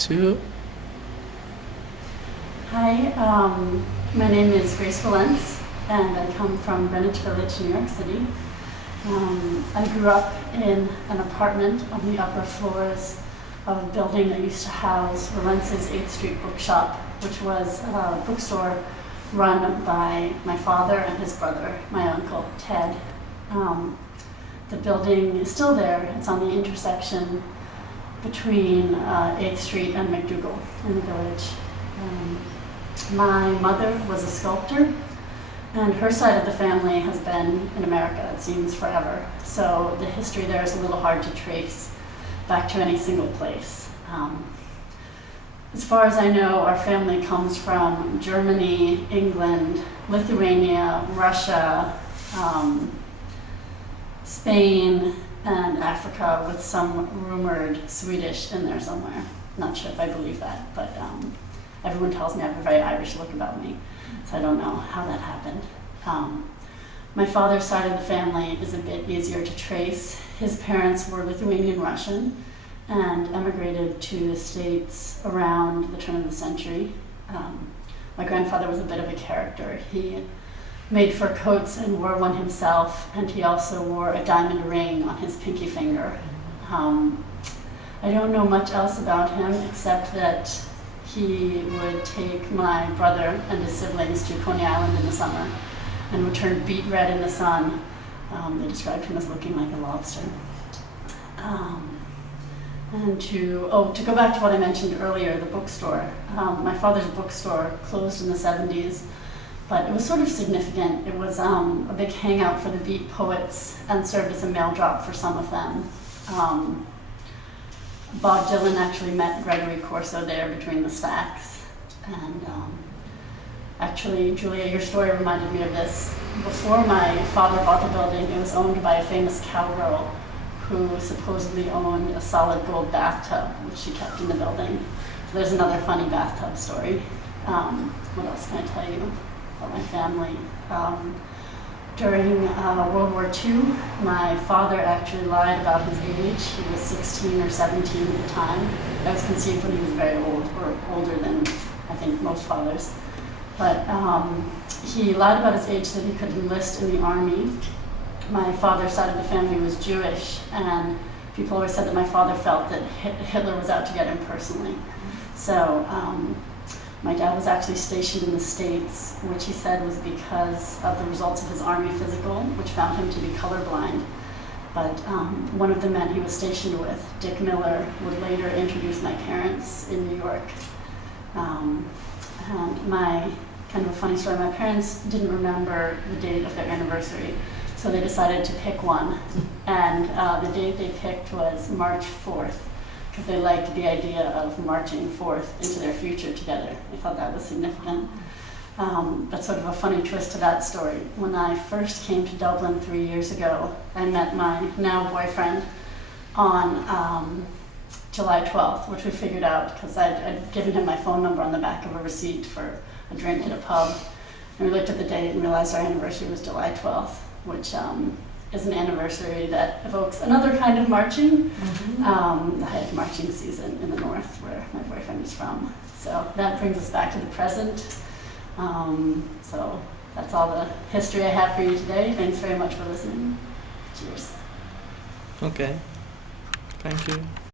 2. Hi, my name is Grace Valence, and I come from Greenwich Village, New York City. I grew up in an apartment on the upper floors of a building that used to house Valence's 8th Street Bookshop, which was a bookstore run by my father and his brother, my uncle, Ted. The building is still there. It's on the intersection between 8th Street and McDougal in the village. My mother was a sculptor, and her side of the family has been in America, it seems, forever. So the history there is a little hard to trace back to any single place. As far as I know, our family comes from Germany, England, Lithuania, Russia, Spain, and Africa, with some rumored Swedish in there somewhere. Not sure if I believe that, but everyone tells me I have a very Irish look about me, so I don't know how that happened. My father's side of the family is a bit easier to trace. His parents were Lithuanian Russian and emigrated to the States around the turn of the century. My grandfather was a bit of a character. He made fur coats and wore one himself, and he also wore a diamond ring on his pinky finger. I don't know much else about him except that he would take my brother and his siblings to Coney Island in the summer and would turn beet red in the sun. They described him as looking like a lobster. And to go back to what I mentioned earlier, the bookstore. My father's bookstore closed in the 70s, but it was sort of significant. It was a big hangout for the beat poets and served as a mail drop for some of them. Bob Dylan actually met Gregory Corso there between the stacks. And actually, Julia, your story reminded me of this. Before my father bought the building, it was owned by a famous cowgirl who supposedly owned a solid gold bathtub, which she kept in the building. So there's another funny bathtub story. What else can I tell you about my family? During World War II, my father actually lied about his age. He was 16 or 17 at the time. I was conceived when he was very old, or older than I think most fathers. But he lied about his age so that he could enlist in the army. My father's side of the family was Jewish, and people always said that my father felt that Hitler was out to get him personally. So my dad was actually stationed in the States, which he said was because of the results of his army physical, which found him to be colorblind. But one of the men he was stationed with, Dick Miller, would later introduce my parents in New York. And my kind of a funny story, my parents didn't remember the date of their anniversary, so they decided to pick one. And the date they picked was March 4th. Because they liked the idea of marching forth into their future together. They thought that was significant. But sort of a funny twist to that story. When I first came to Dublin 3 years ago, I met my now boyfriend on July 12th, which we figured out because I'd given him my phone number on the back of a receipt for a drink at a pub. And we looked at the date and realized our anniversary was July 12th, which is an anniversary that evokes another kind of marching, the height of marching season in the north where my boyfriend is from. So that brings us back to the present. So that's all the history I have for you today. Thanks very much for listening. Cheers. Okay. Thank you.